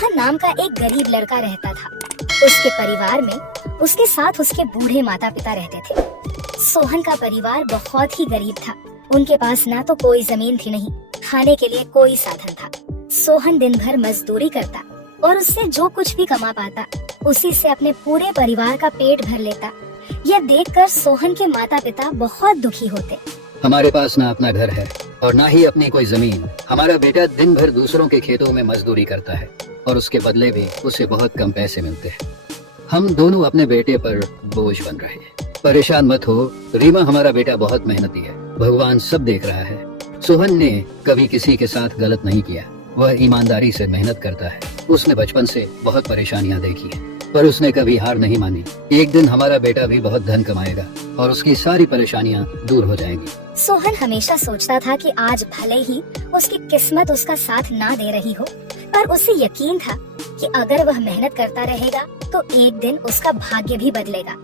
सोहन नाम का एक गरीब लड़का रहता था। उसके परिवार में उसके साथ उसके बूढ़े माता पिता रहते थे। सोहन का परिवार बहुत ही गरीब था। उनके पास ना तो कोई जमीन थी, नहीं खाने के लिए कोई साधन था। सोहन दिन भर मजदूरी करता और उससे जो कुछ भी कमा पाता उसी से अपने पूरे परिवार का पेट भर लेता। यह देखकर सोहन के माता पिता बहुत दुखी होते। हमारे पास ना अपना घर है और ना ही अपनी कोई जमीन। हमारा बेटा दिन भर दूसरों के खेतों में मजदूरी करता है और उसके बदले भी उसे बहुत कम पैसे मिलते हैं। हम दोनों अपने बेटे पर बोझ बन रहे हैं। परेशान मत हो रीमा, हमारा बेटा बहुत मेहनती है। भगवान सब देख रहा है। सोहन ने कभी किसी के साथ गलत नहीं किया। वह ईमानदारी से मेहनत करता है। उसने बचपन से बहुत परेशानियां देखी है पर उसने कभी हार नहीं मानी। एक दिन हमारा बेटा भी बहुत धन कमाएगा और उसकी सारी परेशानियां दूर हो जाएंगी। सोहन हमेशा सोचता था कि आज भले ही उसकी किस्मत उसका साथ ना दे रही हो, पर उसे यकीन था कि अगर वह मेहनत करता रहेगा तो एक दिन उसका भाग्य भी बदलेगा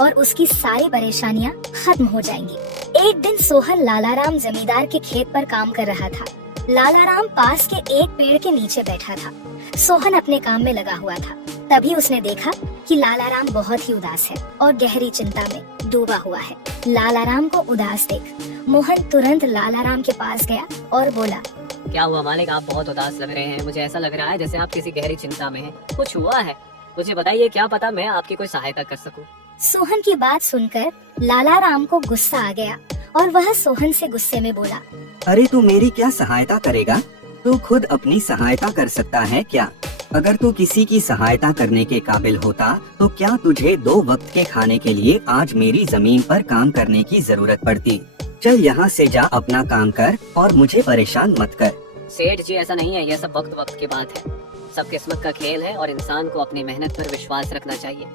और उसकी सारी परेशानियां खत्म हो जाएंगी। एक दिन सोहन लालाराम जमींदार के खेत पर काम कर रहा था। लालाराम पास के एक पेड़ के नीचे बैठा था। सोहन अपने काम में लगा हुआ था। तभी उसने देखा कि लालाराम बहुत ही उदास है और गहरी चिंता में डूबा हुआ है। लालाराम को उदास देख मोहन तुरंत लालाराम के पास गया और बोला, क्या हुआ मालिक, आप बहुत उदास लग रहे हैं। मुझे ऐसा लग रहा है जैसे आप किसी गहरी चिंता में हैं। कुछ हुआ है? मुझे बताइए, क्या पता मैं आपकी कोई सहायता कर सकूं। सोहन की बात सुनकर लालाराम को गुस्सा आ गया और वह सोहन से गुस्से में बोला, अरे तू मेरी क्या सहायता करेगा? तू खुद अपनी सहायता कर सकता है क्या? अगर तू किसी की सहायता करने के काबिल होता तो क्या तुझे 2 वक्त के खाने के लिए आज मेरी जमीन पर काम करने की जरूरत पड़ती? चल यहाँ से जा, अपना काम कर और मुझे परेशान मत कर। सेठ जी, ऐसा नहीं है। यह सब वक्त वक्त की बात है। सब किस्मत का खेल है और इंसान को अपनी मेहनत पर विश्वास रखना चाहिए।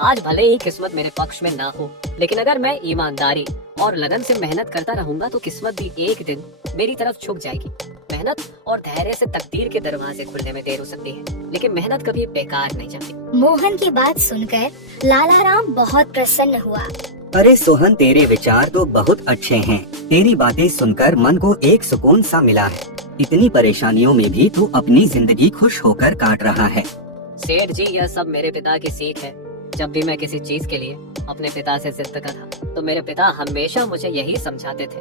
आज भले ही किस्मत मेरे पक्ष में ना हो, लेकिन अगर मैं ईमानदारी और लगन से मेहनत करता रहूंगा तो किस्मत भी एक दिन मेरी तरफ झुक जाएगी। मेहनत और धैर्य से तकदीर के दरवाजे खुलने में देर हो सकती है, लेकिन मेहनत कभी बेकार नहीं जाती। मोहन की बात सुनकर लालाराम बहुत प्रसन्न हुआ। अरे सोहन, तेरे विचार तो बहुत अच्छे हैं। तेरी बातें सुनकर मन को एक सुकून सा मिला है। इतनी परेशानियों में भी तू अपनी जिंदगी खुश होकर काट रहा है। सेठ जी, यह सब मेरे पिता की सीख है। जब भी मैं किसी चीज के लिए अपने पिता से जिद करता था तो मेरे पिता हमेशा मुझे यही समझाते थे,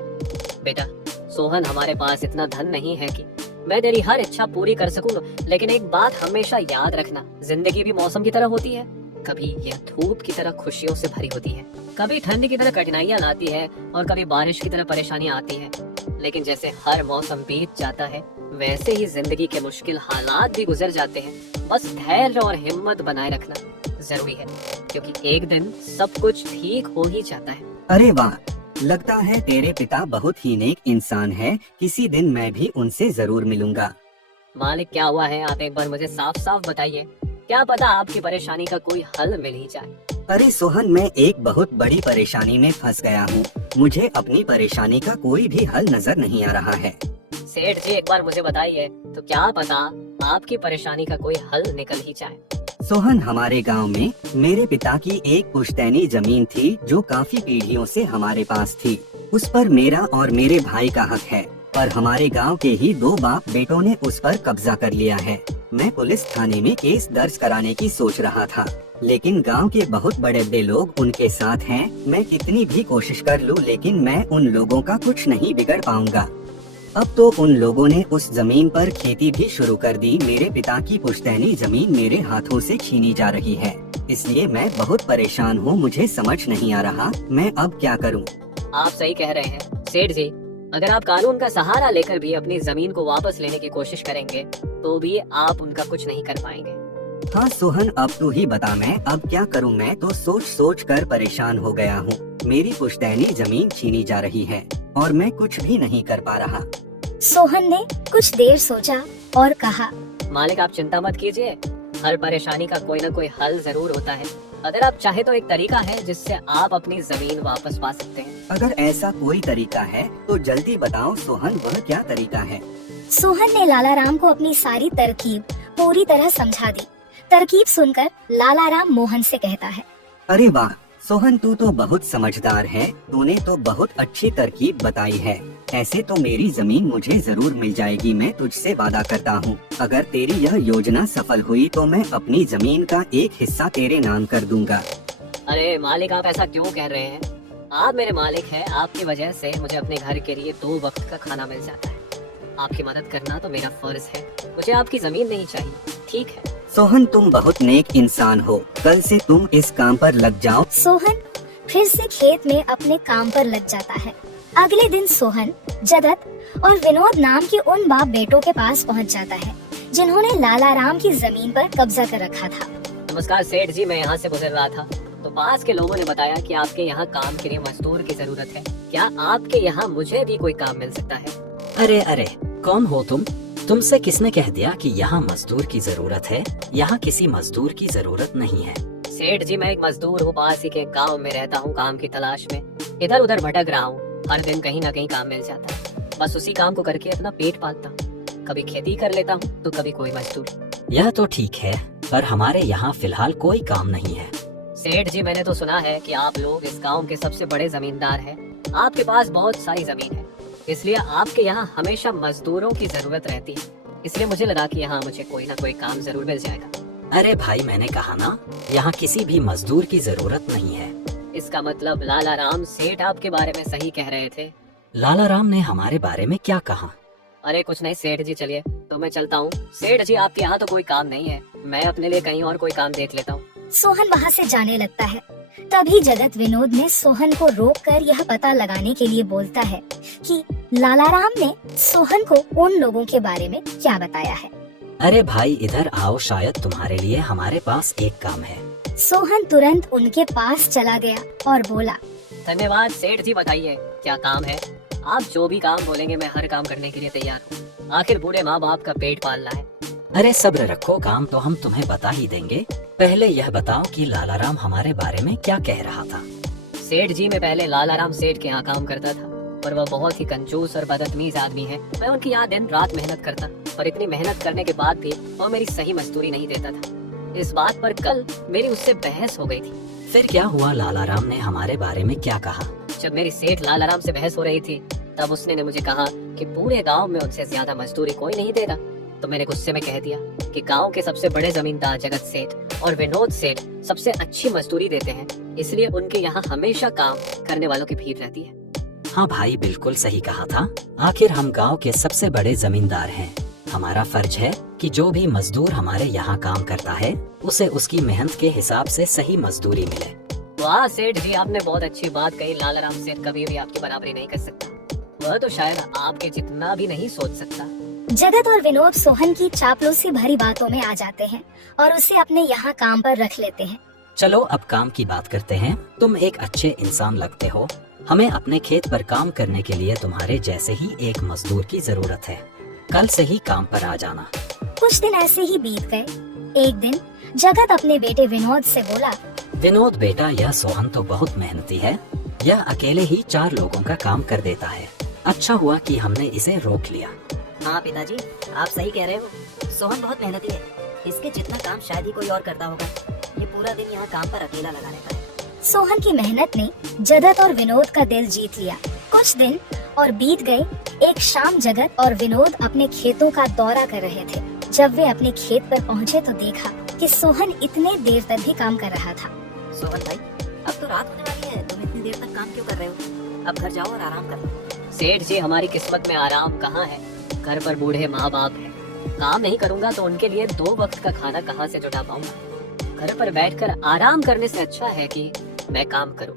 बेटा सोहन, हमारे पास इतना धन नहीं है कि मैं तेरी हर इच्छा पूरी कर सकूं, लेकिन एक बात हमेशा याद रखना, जिंदगी भी मौसम की तरह होती है। कभी यह धूप की तरह खुशियों से भरी होती है, कभी ठंड की तरह कठिनाइयां लाती है और कभी बारिश की तरह परेशानियां आती है। लेकिन जैसे हर मौसम बीत जाता है वैसे ही जिंदगी के मुश्किल हालात भी गुजर जाते हैं। बस धैर्य और हिम्मत बनाए रखना जरूरी है, क्योंकि एक दिन सब कुछ ठीक हो ही जाता है। अरे वाह, लगता है तेरे पिता बहुत ही नेक इंसान है। किसी दिन मैं भी उनसे जरूर मिलूंगा। मालिक, क्या हुआ है? आप एक बार मुझे साफ साफ बताइए। क्या पता आपकी परेशानी का कोई हल मिल ही जाए। अरे सोहन, मैं एक बहुत बड़ी परेशानी में फंस गया हूँ। मुझे अपनी परेशानी का कोई भी हल नजर नहीं आ रहा है। सेठ जी, एक बार मुझे बताइए तो क्या पता आपकी परेशानी का कोई हल निकल ही जाए। सोहन, हमारे गांव में मेरे पिता की एक पुश्तैनी जमीन थी जो काफी पीढ़ियों से हमारे पास थी। उस पर मेरा और मेरे भाई का हक है, पर हमारे गांव के ही 2 बाप बेटों ने उस पर कब्जा कर लिया है। मैं पुलिस थाने में केस दर्ज कराने की सोच रहा था, लेकिन गांव के बहुत बड़े लोग उनके साथ हैं। मैं कितनी भी कोशिश कर लूं, लेकिन मैं उन लोगों का कुछ नहीं बिगड़ पाऊंगा। अब तो उन लोगों ने उस जमीन पर खेती भी शुरू कर दी। मेरे पिता की पुश्तैनी जमीन मेरे हाथों से छीनी जा रही है, इसलिए मैं बहुत परेशान हूँ। मुझे समझ नहीं आ रहा मैं अब क्या करूँ। आप सही कह रहे हैं सेठ जी। अगर आप कानून का सहारा लेकर भी अपनी जमीन को वापस लेने की कोशिश करेंगे तो भी आप उनका कुछ नहीं कर पाएंगे। हाँ सोहन, अब तू ही बता मैं अब क्या करूँ। मैं तो सोच सोच कर परेशान हो गया हूँ। मेरी पुश्तैनी जमीन छीनी जा रही है और मैं कुछ भी नहीं कर पा रहा। सोहन ने कुछ देर सोचा और कहा, मालिक, आप चिंता मत कीजिए। हर परेशानी का कोई न कोई हल जरूर होता है। अगर आप चाहे तो एक तरीका है जिससे आप अपनी जमीन वापस पा सकते हैं। अगर ऐसा कोई तरीका है तो जल्दी बताओ सोहन, वह क्या तरीका है? सोहन ने लालाराम को अपनी सारी तरकीब पूरी तरह समझा दी। तरकीब सुनकर लालाराम मोहन से कहता है, अरे वाह सोहन, तू तो बहुत समझदार है। तूने तो बहुत अच्छी तरकीब बताई है। ऐसे तो मेरी जमीन मुझे जरूर मिल जाएगी, मैं तुझसे वादा करता हूँ। अगर तेरी यह योजना सफल हुई तो मैं अपनी जमीन का एक हिस्सा तेरे नाम कर दूंगा। अरे मालिक, आप ऐसा क्यों कह रहे हैं? आप मेरे मालिक हैं, आपकी वजह से मुझे अपने घर के लिए 2 वक्त का खाना मिल जाता है। आपकी मदद करना तो मेरा फर्ज है, मुझे आपकी जमीन नहीं चाहिए, ठीक है? सोहन, तुम बहुत नेक इंसान हो, कल से तुम इस काम पर लग जाओ। सोहन फिर से खेत में अपने काम पर लग जाता है। अगले दिन सोहन जगत और विनोद नाम के उन बाप बेटों के पास पहुंच जाता है जिन्होंने लाला राम की जमीन पर कब्जा कर रखा था। नमस्कार सेठ जी, मैं यहाँ से गुजर रहा था तो पास के लोगों ने बताया कि आपके यहाँ काम के लिए मजदूर की जरूरत है। क्या आपके यहाँ मुझे भी कोई काम मिल सकता है? अरे अरे, कौन हो तुम? तुमसे किसने कह दिया कि यहाँ मजदूर की जरूरत है? यहाँ किसी मजदूर की जरूरत नहीं है। सेठ जी, मैं एक मजदूर हूँ, पास ही के गांव में रहता हूँ, काम की तलाश में इधर उधर भटक रहा हूँ। हर दिन कहीं ना कहीं काम मिल जाता है, बस उसी काम को करके अपना पेट पालता हूँ। कभी खेती कर लेता हूँ तो कभी कोई मजदूरी। यह तो ठीक है, पर हमारे यहाँ फिलहाल कोई काम नहीं है। सेठ जी, मैंने तो सुना है कि आप लोग इस गांव के सबसे बड़े जमींदार हैं। आपके पास बहुत सारी जमीन है, इसलिए आपके यहाँ हमेशा मजदूरों की जरूरत रहती है। इसलिए मुझे लगा कि यहाँ मुझे कोई ना कोई काम जरूर मिल जाएगा। अरे भाई, मैंने कहा ना, यहाँ किसी भी मजदूर की जरूरत नहीं है। इसका मतलब लाला राम सेठ आपके बारे में सही कह रहे थे? लाला राम ने हमारे बारे में क्या कहा? अरे कुछ नहीं सेठ जी, चलिए तो मैं चलता हूँ। सेठ जी, आपके यहाँ तो कोई काम नहीं है, मैं अपने लिए कहीं और कोई काम देख लेता हूँ। सोहन वहाँ से जाने लगता है। तभी जगत विनोद ने सोहन को रोककर यह पता लगाने के लिए बोलता है कि लाला राम ने सोहन को उन लोगों के बारे में क्या बताया है। अरे भाई, इधर आओ, शायद तुम्हारे लिए हमारे पास एक काम है। सोहन तुरंत उनके पास चला गया और बोला, धन्यवाद सेठ जी, बताइए क्या काम है? आप जो भी काम बोलेंगे मैं हर काम करने के लिए तैयार हूँ। आखिर बूढ़े माँ बाप का पेट पालना है। अरे सब्र रखो, काम तो हम तुम्हें बता ही देंगे। पहले यह बताओ कि लाला राम हमारे बारे में क्या कह रहा था। सेठ जी, मैं पहले लाला राम सेठ के यहाँ काम करता था, पर वह बहुत ही कंजूस और बदतमीज आदमी है। मैं उनकी यहाँ दिन रात मेहनत करता, और इतनी मेहनत करने के बाद भी वह मेरी सही मजदूरी नहीं देता था। इस बात पर कल मेरी उससे बहस हो गई थी। फिर क्या हुआ? लाला राम ने हमारे बारे में क्या कहा? जब मेरी सेठ लाला राम से बहस हो रही थी, तब उसने मुझे कहा कि पूरे गांव में उनसे ज्यादा मजदूरी कोई नहीं देगा। तो मैंने गुस्से में कह दिया कि गांव के सबसे बड़े जमींदार जगत सेठ और विनोद सेठ सबसे अच्छी मजदूरी देते हैं, इसलिए उनके यहाँ हमेशा काम करने वालों की भीड़ रहती है। हाँ भाई, बिल्कुल सही कहा था। आखिर हम गांव के सबसे बड़े जमींदार हैं। हमारा फर्ज है कि जो भी मजदूर हमारे यहाँ काम करता है उसे उसकी मेहनत के हिसाब से सही मजदूरी मिले। वाह सेठ जी, आपने बहुत अच्छी बात कही। लाला राम सेठ कभी भी आपकी बराबरी नहीं कर सकता, वह तो शायद आपके जितना भी नहीं सोच सकता। जगत और विनोद सोहन की चापलूसी भरी बातों में आ जाते हैं और उसे अपने यहाँ काम पर रख लेते हैं। चलो अब काम की बात करते हैं। तुम एक अच्छे इंसान लगते हो। हमें अपने खेत पर काम करने के लिए तुम्हारे जैसे ही एक मजदूर की जरूरत है। कल से ही काम पर आ जाना। कुछ दिन ऐसे ही बीत गए। एक दिन जगत अपने बेटे विनोद से बोला, विनोद बेटा, यह सोहन तो बहुत मेहनती है। यह अकेले ही 4 लोगों का काम कर देता है। अच्छा हुआ कि हमने इसे रोक लिया। हाँ पिताजी, आप सही कह रहे हो। सोहन बहुत मेहनती है, इसके जितना काम शायद ही कोई और करता होगा। ये पूरा दिन यहाँ काम पर अकेला लगा रहता है। सोहन की मेहनत ने जगत और विनोद का दिल जीत लिया। कुछ दिन और बीत गए। एक शाम जगत और विनोद अपने खेतों का दौरा कर रहे थे। जब वे अपने खेत पर पहुँचे तो देखा कि सोहन इतने देर तक भी काम कर रहा था। सोहन भाई, अब तो रात होने वाली है, तुम इतनी देर तक काम क्यों कर रहे हो? अब घर जाओ और आराम कर लो। सेठ जी, हमारी किस्मत में आराम कहाँ है? घर पर बूढ़े माँ बाप हैं। काम नहीं करूँगा तो उनके लिए 2 वक्त का खाना कहाँ से जुटा पाऊंगा? घर पर बैठकर आराम करने से अच्छा है कि मैं काम करूँ।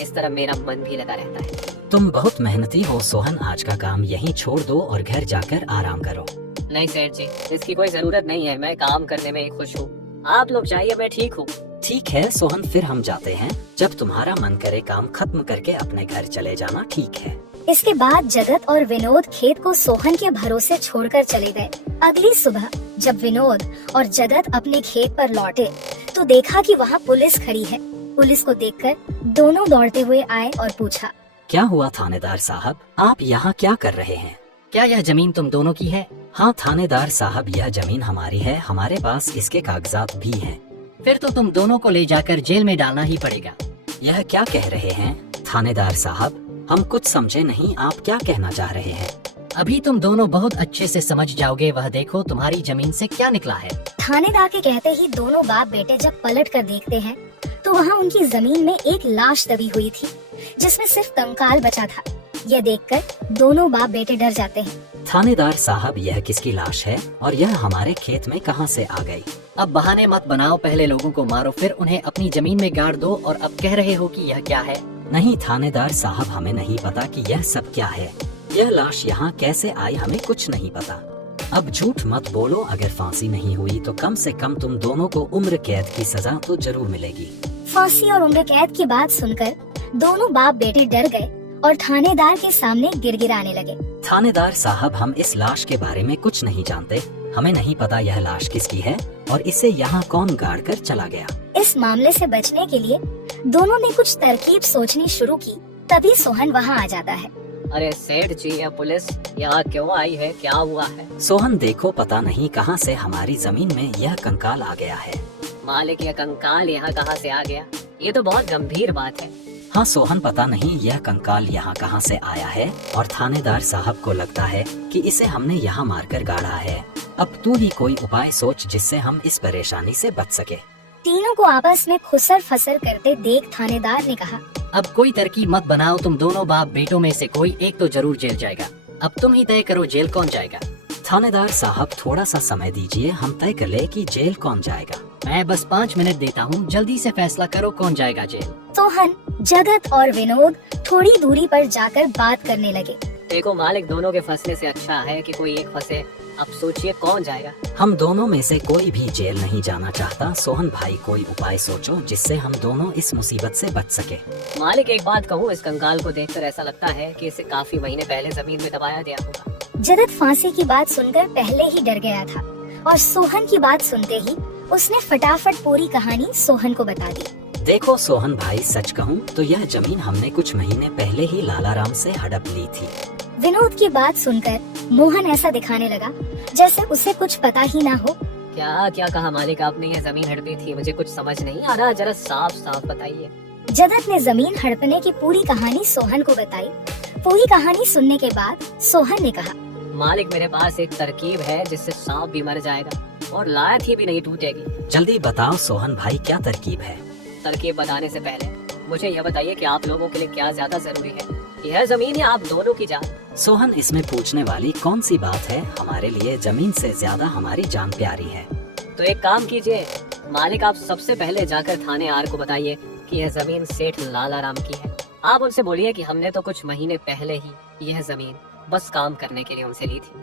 इस तरह मेरा मन भी लगा रहता है। तुम बहुत मेहनती हो सोहन। आज का काम यहीं छोड़ दो और घर जाकर आराम करो। नहीं सेठ जी, इसकी कोई जरूरत नहीं है। मैं काम करने में ही खुश हूँ। आप लोग जाइए, मैं ठीक हूँ। ठीक है सोहन, फिर हम जाते हैं। जब तुम्हारा मन करे काम खत्म करके अपने घर चले जाना, ठीक है? इसके बाद जगत और विनोद खेत को सोहन के भरोसे छोड़कर चले गए। अगली सुबह जब विनोद और जगत अपने खेत पर लौटे तो देखा कि वहाँ पुलिस खड़ी है। पुलिस को देखकर दोनों दौड़ते हुए आए और पूछा, क्या हुआ थानेदार साहब, आप यहाँ क्या कर रहे हैं? क्या यह जमीन तुम दोनों की है? हाँ थानेदार साहब, यह जमीन हमारी है। हमारे पास इसके कागजात भी हैं। फिर तो तुम दोनों को ले जाकर जेल में डालना ही पड़ेगा। यह क्या कह रहे हैं थानेदार साहब? हम कुछ समझे नहीं, आप क्या कहना चाह रहे हैं? अभी तुम दोनों बहुत अच्छे से समझ जाओगे। वह देखो तुम्हारी जमीन से क्या निकला है। थानेदार के कहते ही दोनों बाप बेटे जब पलट कर देखते हैं तो वहाँ उनकी जमीन में एक लाश दबी हुई थी जिसमें सिर्फ कंकाल बचा था। यह देखकर दोनों बाप बेटे डर जाते हैं। थानेदार साहब, यह किसकी लाश है और यह हमारे खेत में कहां से आ गई? अब बहाने मत बनाओ, पहले लोगों को मारो फिर उन्हें अपनी जमीन में गाड़ दो और अब कह रहे हो कि यह क्या है। नहीं थानेदार साहब, हमें नहीं पता कि यह सब क्या है। यह लाश यहाँ कैसे आई हमें कुछ नहीं पता। अब झूठ मत बोलो, अगर फांसी नहीं हुई तो कम से कम तुम दोनों को उम्र कैद की सजा तो जरूर मिलेगी। फांसी और उम्र कैद की बात सुनकर दोनों बाप बेटे डर गए और थानेदार के सामने गिड़गिड़ाने लगे। थानेदार साहब, हम इस लाश के बारे में कुछ नहीं जानते। हमें नहीं पता यह लाश किसकी है और इसे यहाँ कौन गाड़ कर चला गया। इस मामले से बचने के लिए दोनों ने कुछ तरकीब सोचनी शुरू की। तभी सोहन वहाँ आ जाता है। अरे सेठ जी, या पुलिस यहाँ क्यों आई है? क्या हुआ है? सोहन देखो, पता नहीं कहां से हमारी जमीन में यह कंकाल आ गया है। मालिक, यह कंकाल यहाँ कहाँ से आ गया? ये तो बहुत गंभीर बात है। हाँ सोहन, पता नहीं यह कंकाल यहाँ कहाँ से आया है और थानेदार साहब को लगता है कि इसे हमने यहाँ मारकर गाड़ा है। अब तू ही कोई उपाय सोच जिससे हम इस परेशानी से बच सके। तीनों को आपस में खुसर फसर करते देख थानेदार ने कहा, अब कोई तरकीब मत बनाओ, तुम दोनों बाप बेटों में से कोई एक तो जरूर जेल जाएगा। अब तुम ही तय करो जेल कौन जाएगा। थानेदार साहब, थोड़ा सा समय दीजिए, हम तय कर ले कि जेल कौन जाएगा। मैं बस 5 मिनट देता हूँ, जल्दी से फैसला करो कौन जाएगा जेल। सोहन, जगत और विनोद थोड़ी दूरी पर जाकर बात करने लगे। देखो मालिक, दोनों के फंसने से अच्छा है कि कोई एक फंसे। अब सोचिए कौन जाएगा। हम दोनों में से कोई भी जेल नहीं जाना चाहता। सोहन भाई, कोई उपाय सोचो जिससे हम दोनों इस मुसीबत से बच सके। मालिक, एक बात कहूँ, इस कंकाल को देखकर ऐसा लगता है कि इसे काफी महीने पहले जमीन में दबाया गया होगा। जगत फांसी की बात सुनकर पहले ही डर गया था और सोहन की बात सुनते ही उसने फटाफट पूरी कहानी सोहन को बता दी। देखो सोहन भाई, सच कहूँ तो यह जमीन हमने कुछ महीने पहले ही लालाराम से हड़प ली थी। विनोद की बात सुनकर मोहन ऐसा दिखाने लगा जैसे उसे कुछ पता ही ना हो। क्या क्या कहा मालिक आपने? ये जमीन हड़पी थी, मुझे कुछ समझ नहीं आ रहा, जरा साफ साफ बताइए। जगत ने जमीन हड़पने की पूरी कहानी सोहन को बताई। पूरी कहानी सुनने के बाद सोहन ने कहा, मालिक, मेरे पास एक तरकीब है जिससे सांप भी मर जाएगा और लाठी भी नहीं टूटेगी। जल्दी बताओ सोहन भाई, क्या तरकीब है? तरकीब बताने से पहले मुझे यह बताइए कि आप लोगों के लिए क्या ज्यादा जरूरी है, यह जमीन या आप दोनों की जान? सोहन, इसमें पूछने वाली कौन सी बात है? हमारे लिए जमीन से ज्यादा हमारी जान प्यारी है। तो एक काम कीजिए मालिक, आप सबसे पहले जाकर थाने आर को बताइए कि यह जमीन सेठ लालाराम की है। आप उनसे बोलिए कि हमने तो कुछ महीने पहले ही यह जमीन बस काम करने के लिए उनसे ली थी,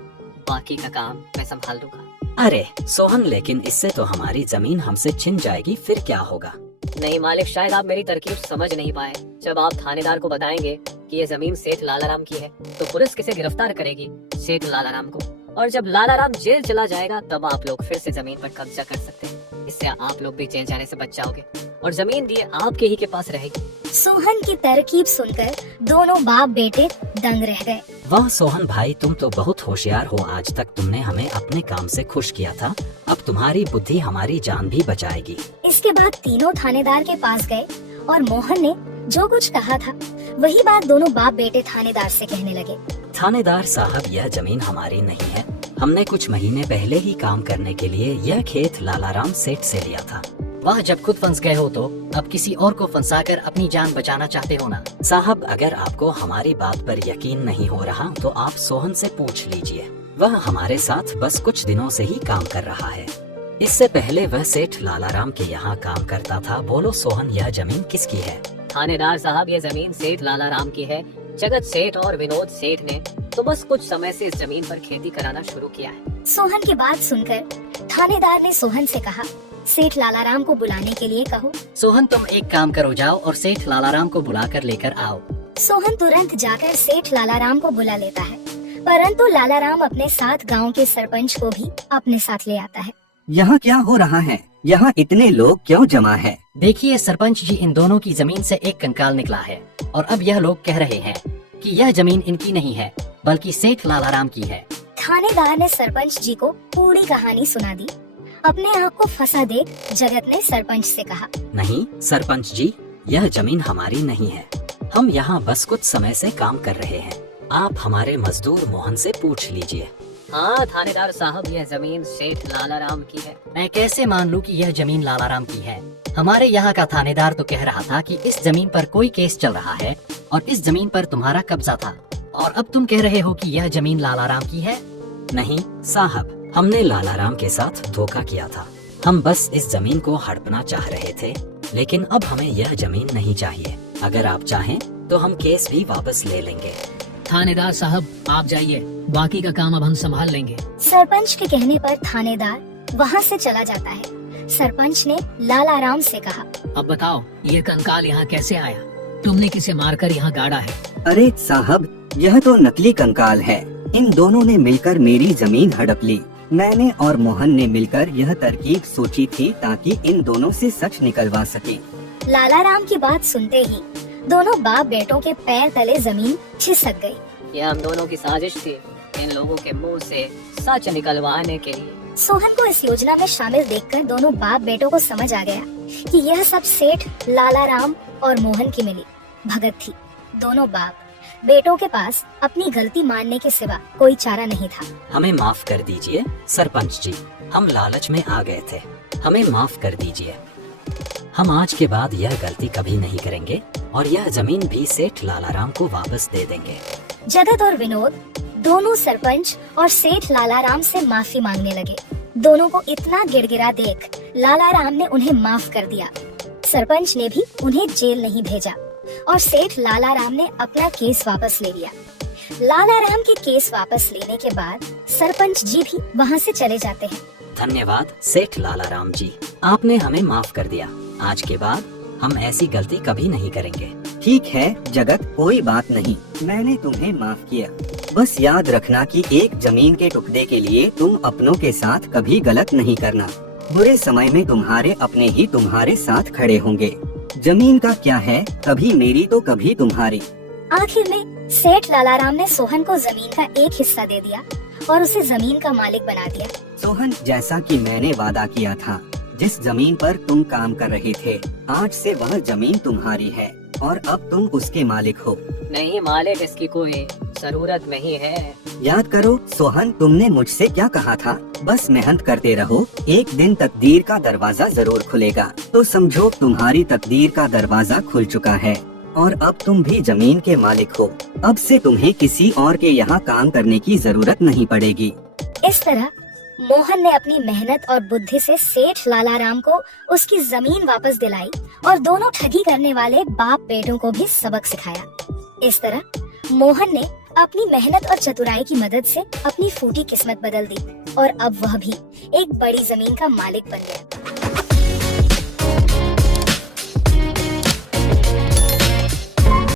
बाकी का काम मैं संभाल दूंगा। अरे सोहन, लेकिन इससे तो हमारी जमीन हमसे छिन जाएगी, फिर क्या होगा? नहीं मालिक, शायद आप मेरी तरकीब समझ नहीं पाए। जब आप थानेदार को बताएंगे कि ये जमीन सेठ लालाराम की है तो पुलिस किसे गिरफ्तार करेगी? सेठ लालाराम को। और जब लालाराम जेल चला जाएगा तब आप लोग फिर से जमीन पर कब्जा कर सकते हैं। इससे आप लोग भी जेल जाने से बच जाओगे और जमीन भी आपके ही के पास रहेगी। सोहन की तरकीब सुनकर दोनों बाप बेटे दंग रह गए। वाह सोहन भाई, तुम तो बहुत होशियार हो। आज तक तुमने हमें अपने काम से खुश किया था, अब तुम्हारी बुद्धि हमारी जान भी बचाएगी। इसके बाद तीनों थानेदार के पास गए और मोहन ने जो कुछ कहा था वही बात दोनों बाप बेटे थानेदार से कहने लगे। थानेदार साहब, यह जमीन हमारी नहीं है। हमने कुछ महीने पहले ही काम करने के लिए यह खेत लालाराम सेठ से लिया था। वाह, जब खुद फंस गए हो तो अब किसी और को फंसाकर अपनी जान बचाना चाहते हो ना? साहब, अगर आपको हमारी बात पर यकीन नहीं हो रहा तो आप सोहन से पूछ लीजिए। वह हमारे साथ बस कुछ दिनों से ही काम कर रहा है। इससे पहले वह सेठ लालाराम के यहाँ काम करता था। बोलो सोहन, यह जमीन किसकी है? थानेदार साहब, ये जमीन सेठ लालाराम की है। जगत सेठ और विनोद सेठ ने तो बस कुछ समय से इस जमीन पर खेती कराना शुरू किया है। सोहन की बात सुनकर थानेदार ने सोहन से कहा, सेठ लालाराम को बुलाने के लिए कहो। सोहन, तुम एक काम करो, जाओ और सेठ लालाराम को बुलाकर लेकर आओ। सोहन तुरंत जाकर सेठ लालाराम को बुला लेता है, परंतु लालाराम अपने साथ गांव के सरपंच को भी अपने साथ ले आता है। यहाँ क्या हो रहा है? यहाँ इतने लोग क्यों जमा है? देखिए सरपंच जी, इन दोनों की जमीन से एक कंकाल निकला है और अब यह लोग कह रहे हैं कि यह जमीन इनकी नहीं है बल्कि सेठ लालाराम की है। थानेदार ने सरपंच जी को पूरी कहानी सुना दी। अपने आप को फंसा देख जगत ने सरपंच से कहा, नहीं सरपंच जी, यह जमीन हमारी नहीं है। हम यहाँ बस कुछ समय से काम कर रहे हैं। आप हमारे मजदूर मोहन से पूछ लीजिए। हाँ थानेदार साहब, यह जमीन सेठ लालाराम की है। मैं कैसे मान लूं कि यह जमीन लालाराम की है? हमारे यहाँ का थानेदार तो कह रहा था कि इस जमीन पर कोई केस चल रहा है और इस जमीन पर तुम्हारा कब्जा था, और अब तुम कह रहे हो कि यह जमीन लालाराम की है। नहीं साहब, हमने लालाराम के साथ धोखा किया था। हम बस इस जमीन को हड़पना चाह रहे थे, लेकिन अब हमें यह जमीन नहीं चाहिए। अगर आप चाहें तो हम केस भी वापस ले लेंगे। थानेदार साहब आप जाइए, बाकी का काम अब हम संभाल लेंगे। सरपंच के कहने पर थानेदार वहाँ से चला जाता है। सरपंच ने लालाराम से कहा, अब बताओ ये कंकाल यहाँ कैसे आया? तुमने किसे मारकर यहाँ गाड़ा है? अरे साहब, यह तो नकली कंकाल है। इन दोनों ने मिलकर मेरी जमीन हड़प ली। मैंने और मोहन ने मिलकर यह तरकीब सोची थी ताकि इन दोनों से सच निकलवा सके। लालाराम की बात सुनते ही दोनों बाप बेटों के पैर तले जमीन खिसक गई। यह हम दोनों की साजिश थी, इन लोगों के मुंह से सच निकलवाने के लिए। सोहन को इस योजना में शामिल देखकर दोनों बाप बेटों को समझ आ गया कि यह सब सेठ लालाराम और मोहन की मिली भगत थी। दोनों बाप बेटों के पास अपनी गलती मानने के सिवा कोई चारा नहीं था। हमें माफ कर दीजिए सरपंच जी, हम लालच में आ गए थे। हमें माफ कर दीजिए। हम आज के बाद यह गलती कभी नहीं करेंगे और यह जमीन भी सेठ लालाराम को वापस दे देंगे। जगत और विनोद दोनों सरपंच और सेठ लालाराम से माफी मांगने लगे। दोनों को इतना गिड़गिड़ा देख लालाराम ने उन्हें माफ कर दिया। सरपंच ने भी उन्हें जेल नहीं भेजा और सेठ लालाराम ने अपना केस वापस ले लिया। लालाराम के केस वापस लेने के बाद सरपंच जी भी वहाँ से चले जाते हैं। धन्यवाद सेठ लालाराम जी, आपने हमें माफ कर दिया। आज के बाद हम ऐसी गलती कभी नहीं करेंगे। ठीक है जगत, कोई बात नहीं, मैंने तुम्हें माफ किया। बस याद रखना कि एक जमीन के टुकड़े के लिए तुम अपनों के साथ कभी गलत नहीं करना। बुरे समय में तुम्हारे अपने ही तुम्हारे साथ खड़े होंगे। जमीन का क्या है, कभी मेरी तो कभी तुम्हारी। आखिर में सेठ लालाराम ने सोहन को जमीन का एक हिस्सा दे दिया और उसे जमीन का मालिक बना दिया। सोहन, जैसा कि मैंने वादा किया था, जिस जमीन पर तुम काम कर रहे थे, आज से वह जमीन तुम्हारी है और अब तुम उसके मालिक हो। नहीं मालिक, इसकी कोई जरूरत नहीं है। याद करो सोहन, तुमने मुझसे क्या कहा था? बस मेहनत करते रहो, एक दिन तकदीर का दरवाजा जरूर खुलेगा। तो समझो तुम्हारी तकदीर का दरवाजा खुल चुका है और अब तुम भी जमीन के मालिक हो। अब से तुम्हें किसी और के यहाँ काम करने की जरूरत नहीं पड़ेगी। इस तरह मोहन ने अपनी मेहनत और बुद्धि से सेठ लालाराम को उसकी जमीन वापस दिलाई और दोनों ठगी करने वाले बाप बेटों को भी सबक सिखाया। इस तरह मोहन ने अपनी मेहनत और चतुराई की मदद से अपनी फूटी किस्मत बदल दी और अब वह भी एक बड़ी जमीन का मालिक बन गया।